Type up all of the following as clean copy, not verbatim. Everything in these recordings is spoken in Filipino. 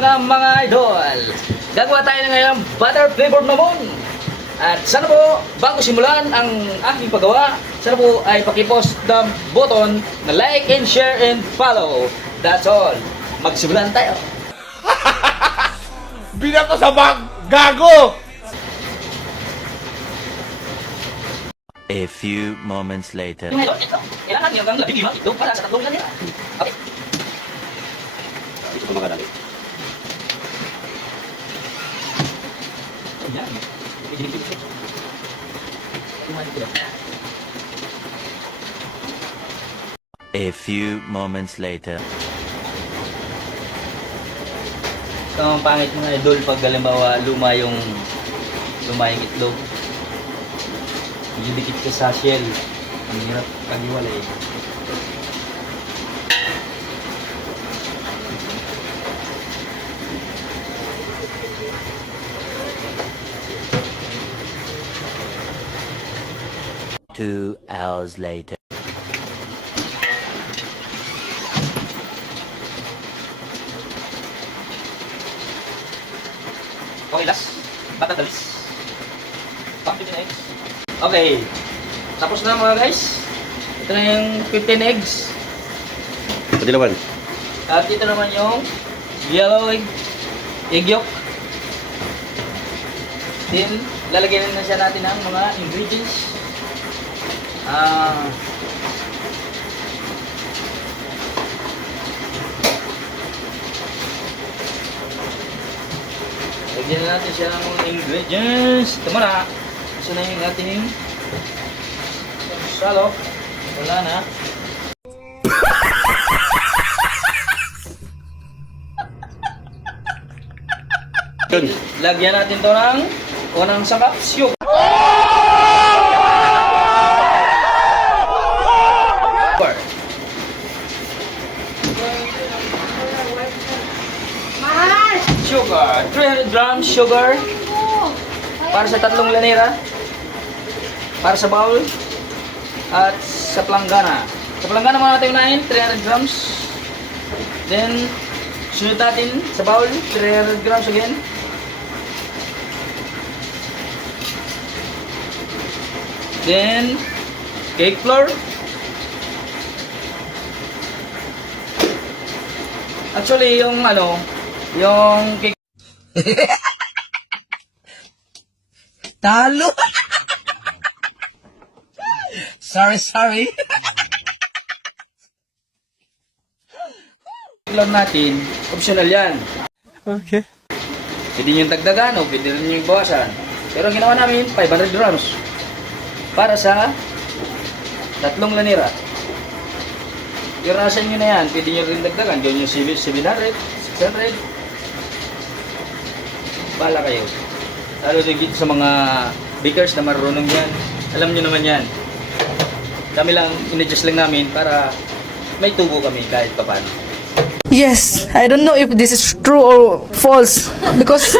umaga mga idol. Gagawa tayo na ngayon butter flavored mamon. At sana po, bago simulan ang aking paggawa, sana po ay pakipost the button na like and share and follow. That's all. Magsimulan tayo. Binato sa bag! Gago! A few moments later. Ngayon, ito. Kailangan nyo kang labing limang ito para sa tatlong kanila. Okay. Ito mga dali. Ayan. A few moments later. Ito ang pangit mga idol pag halimbawa luma yung itlog. Didikit ka sa shell. Ang hirap pag-iwalay. Two hours later. Okay, last. Batatalis. Pang 15 eggs. Okay. Tapos na mga guys. Ito na yung 15 eggs. Padilawan. At ito naman yung yellow egg yolk. Then, lalagyan na siya natin ng mga ingredients. Lagyan na natin siya ng mga ingredients. Ito muna. Gusto na yung ating salo. Wala na. Lagyan natin to ng unang sangkap, sugar. Sugar, 300 grams sugar para sa tatlong lanera, para sa bowl, at sa planggana. Sa planggana muna natin unahin, 300 grams. Then, sunod natin sa bowl, 300 grams again. Then, cake flour. Actually, yung cake. Talo. Sorry. Lang natin, optional yan. Okay. Pwede nyo dagdagan o pwede rin nyo bawasan. Pero ang ginawa namin, 500 grams. Para sa tatlong lanera. Yung rasa nyo na yan, pwede nyo rin dagdagan. Gawin nyo 700, 600. Bahala kayo. Lalo dito sa mga bakers na marunong yan. Alam nyo naman yan. Kami lang, in-adjust lang namin para may tubo kami kahit paano. Yes, I don't know if this is true or false because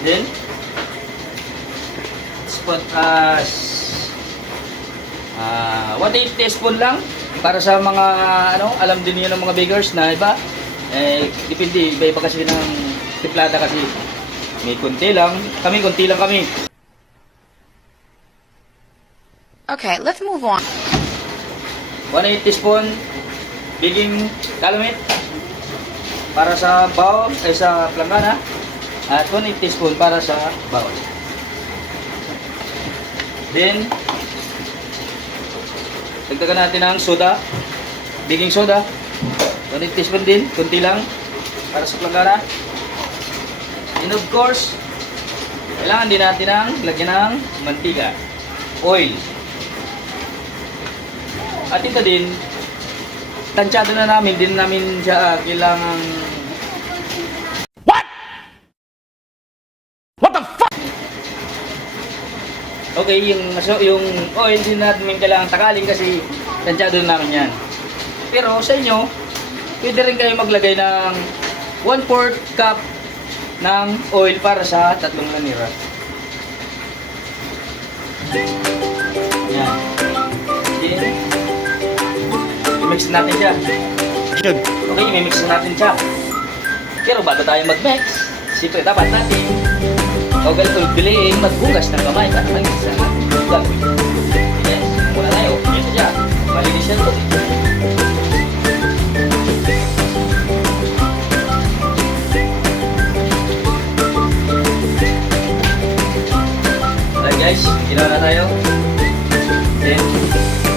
Then, let's put as 1/8 teaspoon lang para sa mga alam din niyo ng mga bakers na iba. Depende, iba-iba kasi ng timplada kasi. May konti lang kami. Okay, let's move on. 1/8 teaspoon baking calumet para sa bowl ay sa planggana at 1/8 teaspoon para sa bowl. Then dagdagan natin ng soda, baking soda. 1/8 teaspoon din, kunti lang para sa planggana. And of course, kailangan din natin ng lagyan ng mantika, oil. At ito din, tansyado na namin, din namin siya kailangan. What the fuck? Okay, yung oil din natin kailangan takalin kasi tansyado na namin yan. Pero sa inyo, pwede rin kayo maglagay ng 1/4 cup ng oil para sa tatlong lanera. Yan. Okay. I-mix natin siya. Yun. Okay, i-mix na natin siya. Pero bago tayo mag-mix, siyempre dapat natin piliin magbugas ng kamay para mag-mix na natin. Gagawin. Yes, mula tayo. Yes, siya. Malinis siya to. Alright guys, ginawa na tayo. Then,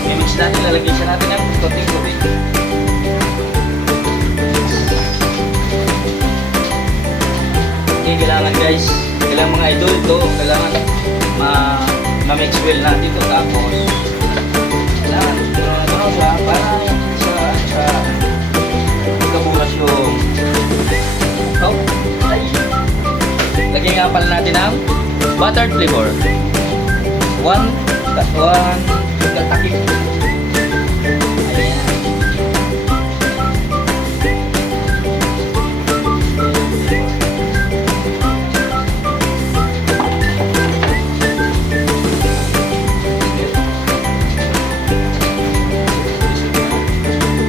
i-mix natin, lalagyan siya natin ng konting tubig. Okay, kailangan guys, kailangan mga idol to, kailangan ma-mix well natin to, tapos kailangan ano siya, para sa kaburas yung ay, lagyan nga pala natin ang buttered flavor. One takip. Ayan.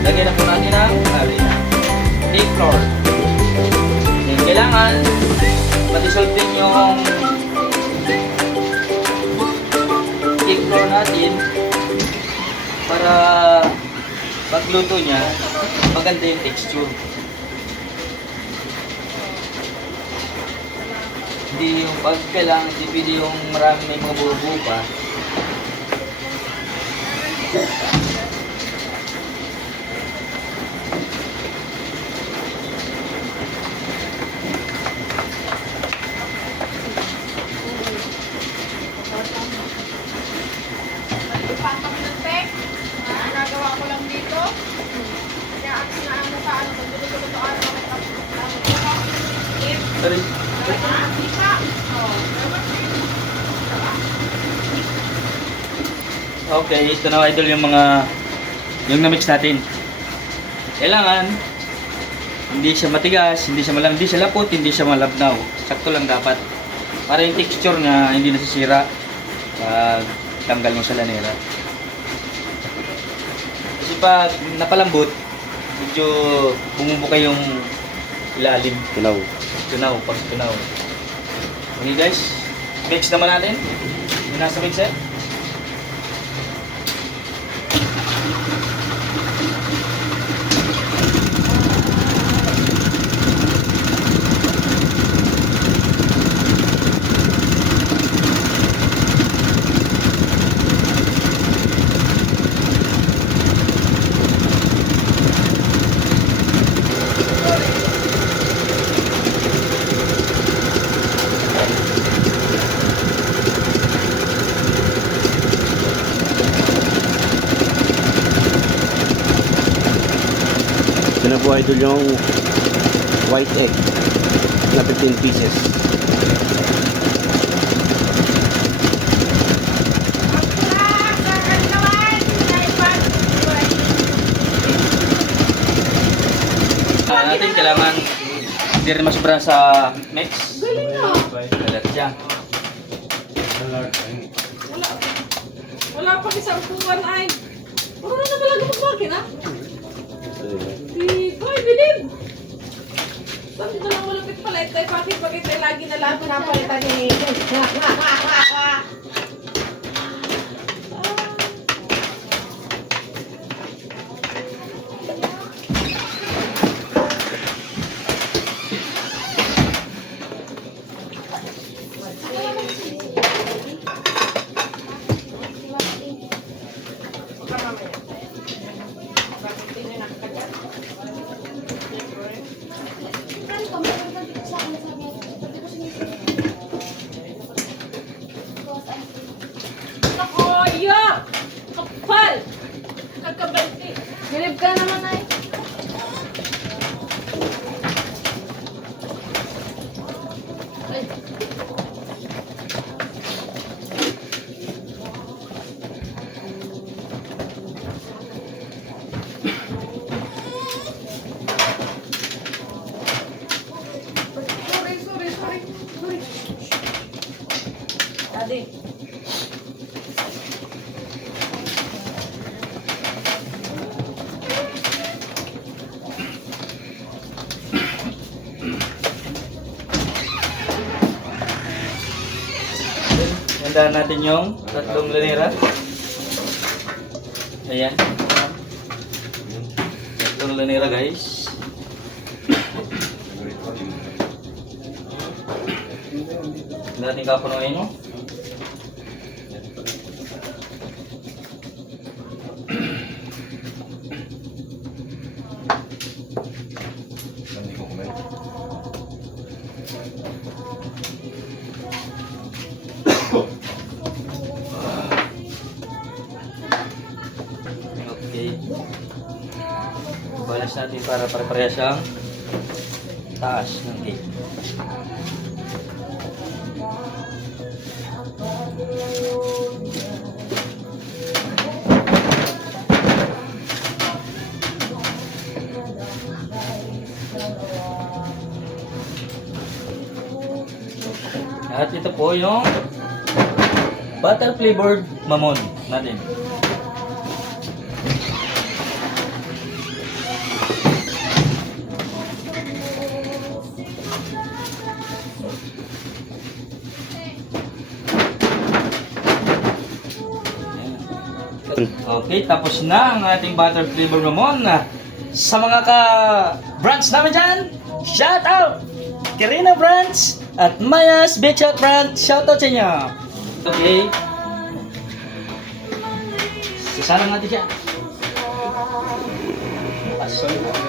Lagyan na po natin ang cake flour. Then, kailangan ma-dissolve din yung cake flour natin para pagluto niya maganda yung texture. Hindi yung pag kailangan, hindi pwede yung marami may mga buo-buo pa. Nagawa ko lang dito. Kaya ako na ano pa, ano, pagdulo-dulo ano, Sorry. Okay, ito na idol yung na-mix natin. Kailangan hindi siya matigas, hindi siya lapot, hindi siya malabnaw. Sakto lang dapat. Para yung texture niya hindi nasisira pag tanggal mo sa lanera. Kasi pag napalambot, medyo bumubuka yung ilalim. Tunaw. Pag tunaw. Okay guys, mix naman natin. Yung nasa mixer. Ito na po idol yung white egg na 15 pieces. Natin kailangan hindi rin masubra sa mix. Kalat siya. Wala pa isang buwan ay. Puro na pala gumagin ha? Di ko, I believe. Sabi ko lang malapit pala. Ito ay bakit ay lagi na lang pinapalitan ni Nakoya! Kapal! Kakabalti! Nilib ka naman ay. Sorry. Adi. Gandaan natin yung tatlong lanera. Ayan. Tatlong lanera guys. Dating kapunuin mo. Okay. Balance natin para pare-pareha siyang taas ng cake. At ito po yung butter flavored mamon natin. Okay, tapos na ang ating butter flavor mamon. Sa mga ka-branch namin dyan, shout out! Kirina Branch at Mayas Beach Out Branch, shout out sa inyo! Okay. Sasalang natin siya.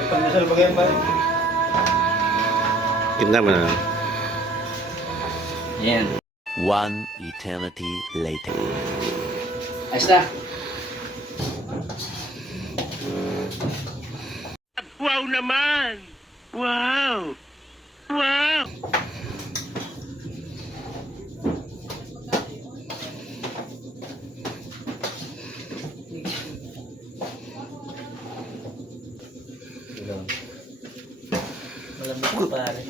Pandesal ba kayo ba? Ganda mo na. Yan. One eternity later. Ayos na. Wow naman! Wow! Wow! Malamig ko pare.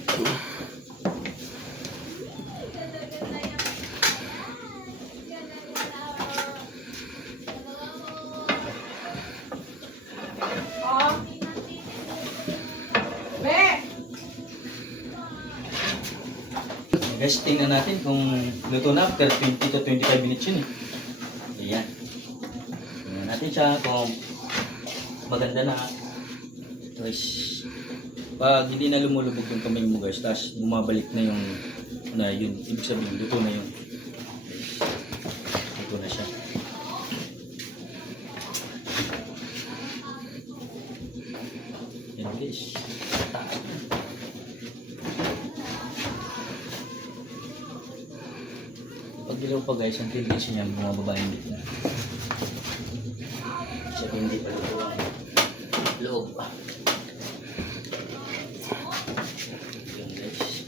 Guys, tingnan natin kung luto na after 20 to 25 minutes yun eh. Ayan. Tingnan natin siya kung maganda na. Guys, pag hindi na lumulubog yung kamay mo guys, tapos bumabalik na yung na yun, ibig sabihin luto na yun. Luto na siya. Yan guys. Taas na. Pag dilaw pa guys, ang tendency niya bumababa yung gitna. Siya hindi pa luto ang loob pa. Yan guys.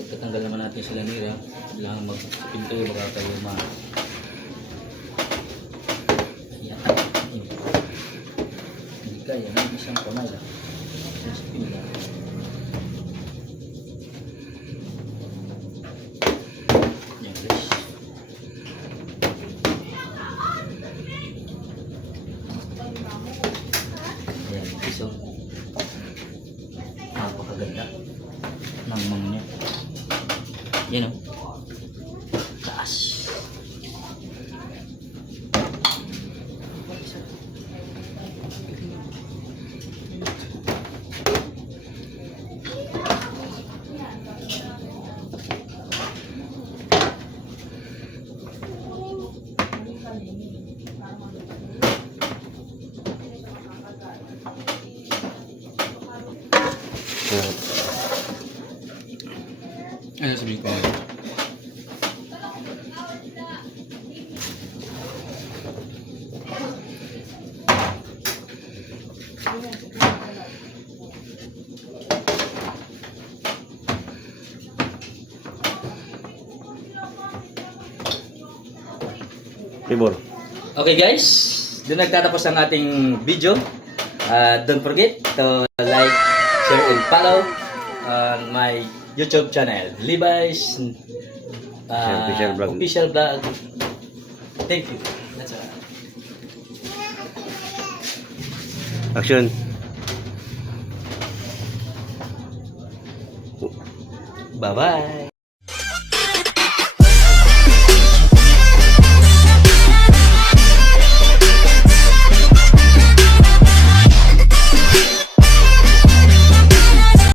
Pagkatanggal naman natin sila nila, kailangan mag-sapin kayo baka kayo ayan. Hindi kaya ng isang kamay lang. Sapin lang. So, napakaganda ng mga niya. Yan o. Taas. Ano sabihin ko? Flavor. Okay guys, doon nagtatapos ang ating video. Don't forget to like, share, and follow on my YouTube channel, Levi's official vlog. Thank you. That's all. Action. Bye-bye.